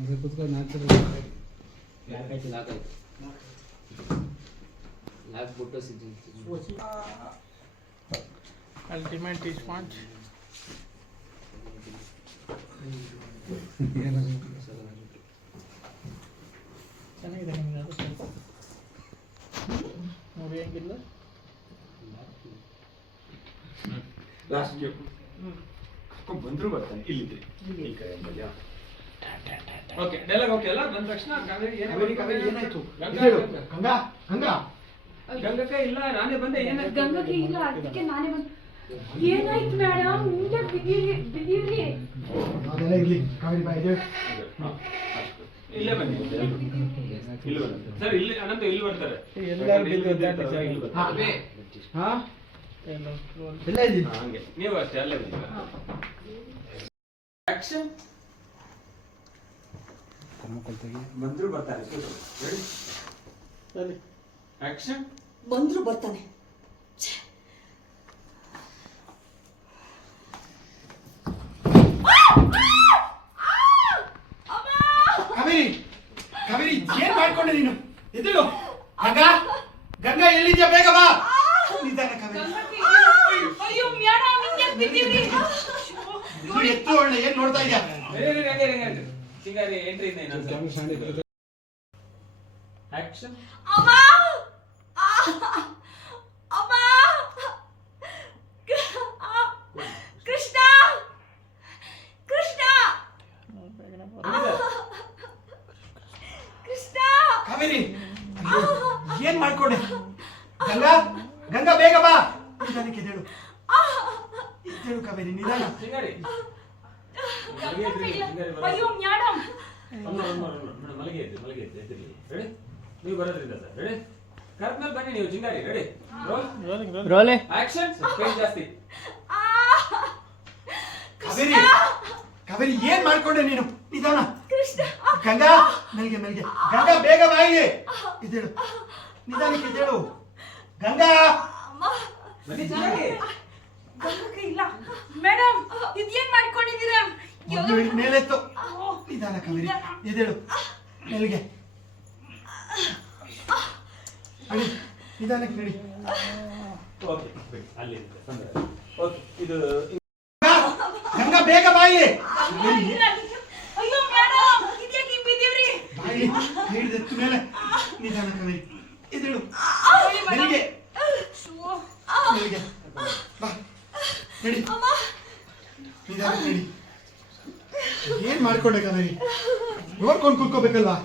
ಅದು ಕುತ್ಕೊಂಡು ನಾಲ್ಕು ಲಾಕ್ ಆಯ್ತು ಲಾಕ್ ಆಯ್ತು ಲಾಕ್ ಬಿಟ್ಟು ಸಿದ್ದು ಅಲ್ಟಿಮೇಟ್ ರಿಸ್ಪಾನ್ಸ್ ಚೆನ್ನಾಗಿದೆ ನಿಮ್ಗೆ ಅದು ಸ್ವಲ್ಪ ನೋಡಿ ಹೆಂಗಿಲ್ಲ ಲಾಸ್ಟ್ ಕರ್ಕೊಂಡ್ ಬಂದ್ರು ಬರ್ತಾನೆ ಇಲ್ಲಿದ್ರಿ ಈ ಕಡೆ ಎಂಬಲ್ಲಿ ಓಕೆ ಡೈಲಾಗ್ ಓಕೆ ಅಲ್ಲ? ಬಂದ ತಕ್ಷಣ ಕಾವೇರಿ ಕಾವೇರಿ ಕಾವೇರಿ ಏನಾಯ್ತು? ಗಂಗಾ ಹೇಳು. ಗಂಗಾ ಗಂಗಾ. ಗಂಗಕ್ಕ ಇಲ್ಲ ನಾನೇ ಬಂದೆ ಏನಾಯ್ತು ಗಂಗಕ್ಕೆ ಇಲ್ಲ ಅದಕ್ಕೆ ನಾನೇ ಬಂದೆ. ಏನಾಯ್ತು ಮೇಡಮ್ ಹಿಂಗೆ ಬಿದ್ದೀರಿ ಬಿದ್ದೀರಿ. ಅದೆಲ್ಲ ಇರ್ಲಿ. ಕಾವೇರಿ ಬಾ ಇದೆ. ಹಾ, ಇಲ್ಲೇ ಬನ್ನಿ. ಇಲ್ಲಿ ಬನ್ನಿ. ಸರ್ ಇಲ್ಲಿ ಅನಂತ ಇಲ್ಲಿ ಬರ್ತಾರೆ. ಎಲ್ಲರೂ ಇಲ್ಲಿ. ಬರ್ತಾರೆ, ಹಾ. ಬರ್ತಾರೆ. ಎಲ್ಲ ಇದ್ದೀನಿ. ನೀವು ಅಷ್ಟೇ ಅಲ್ಲೇ ಬನ್ನಿ ಆಕ್ಷನ್ ಬಂದ್ರು ಬರ್ತಾನೆ ಹೇಳಿ. ಸರಿ ಆಕ್ಷನ್ ಬಂದ್ರು ಬರ್ತಾನೆ. ಕಾವೇರಿ ಕಾವೇರಿ ಏನ್ ಮಾಡ್ಕೊಂಡೆ ನೀನು? ಎದ್ದೇಳು. ಗಂಗಾ ಗಂಗಾ ಎಲ್ಲಿದ್ಯಾ? ಬೇಗ ಬಾ. ನಿಧಾನ ಕಾವೇರಿ ಅಯ್ಯೋ ಮೇಡಮ್ ಹಿಂಗೆ ಬಿದ್ದೀರಿ? ಇವ್ರು ಎತ್ತು ಒಳ್ಳೆ ಏನ್ ನೋಡ್ತಾ ಇದ್ಯಾ? ಸಿಂಗಾರಿ ಎಂಟ್ರಿ ಇದೆ ಆಕ್ಷನ್ ಅಮ್ಮ! ಆ! ಅಮ್ಮ! ಕೃಷ್ಣ! ಕೃಷ್ಣ! ಕೃಷ್ಣ! ಕಾವೇರಿ! ಏನ್ ಮಾಡ್ಕೊಂಡೆ? ಗಂಗಾ? ಗಂಗಾ ಬೇಗ ಬಾ. ನಿಧಾನಕ್ಕೆ ಹೇಳು ಹೇಳು ಕಾವೇರಿ ನಿಧಾನ. ಸಿಂಗಾರಿ. ಅಯ್ಯೋ ಮೇಡಮ್ ಮಲಗಿ ಎದ್ದು ಮಲಗಿ ಎದ್ದು ಎದ್ದಿರ್ಲಿ ರೆಡಿ ನೀವು ಬರೋದ್ರಿಂದ ಸರ್ ರೆಡಿ ಕರೆದ್ಮೇಲೆ ಬನ್ನಿ ನೀವು ಚಿಂಗಾರಿ ರೆಡಿ ರೋಲ್ ರೋಲೆ ಆಕ್ಷನ್ ಜಾಸ್ತಿ. ಕಾವೇರಿ ಕಾವೇರಿ ಏನ್ ಮಾಡ್ಕೊಂಡೆ ನೀನು? ನಿಧಾನ. ಕೃಷ್ಣ. ಗಂಗಾ ಮೆಲ್ಗೆ ಮೆಲ್ಗೆ. ಗಂಗಾ ಬೇಗ ಬಾಯಿಲಿ ಇದೇಳು ನಿಧಾನಕ್ಕೆ ಇದೇಳು ಗಂಗಾ. ಅಮ್ಮ. ಬನ್ನಿ ಚಿಂಗಾರಿ. ಗಂಗಕ್ಕೆ ಇಲ್ಲ. ಮೇಡಮ್ ಮೊದ್ಲು ಹಿಡ್ದು ಮೇಲೆತ್ತು ನಿಧಾನ ಕಾವೇರಿ ಎದೇಳು ಮೆಲ್ಗೆ. ಅಡಿ ನಿಧಾನಕ್ಕೆ ನಡಿ. ಓಕೆ ಅಲ್ಲಿ ತೊಂದರೆ ಓಕೆ ಇದು ಗಂಗಾ, ಬೇಗ ಬಾಯಿಲಿ. ಅಯ್ಯೋ ಮೇಡಮ್ ಇದ್ಯಾಕೆ ಬಿದ್ದೀವ್ರಿ? ಬಾಯಿಲಿ. ಹಿಡಿದೆತ್ತು ಮೇಲೆ. ನಿಧಾನ ಕಾವೇರಿ ಎದೇಳು ಮೆಲ್ಗೆ. ಮೆಲ್ಗೆ. ಬಾ. ನಡಿ. ನಿಧಾನ ನಡಿ. ಏನ್ ಮಾಡ್ಕೊಂಡೆ ಕಣರಿ ನೋಡ್ಕೊಂಡು ಕುತ್ಕೋಬೇಕಲ್ವಾ?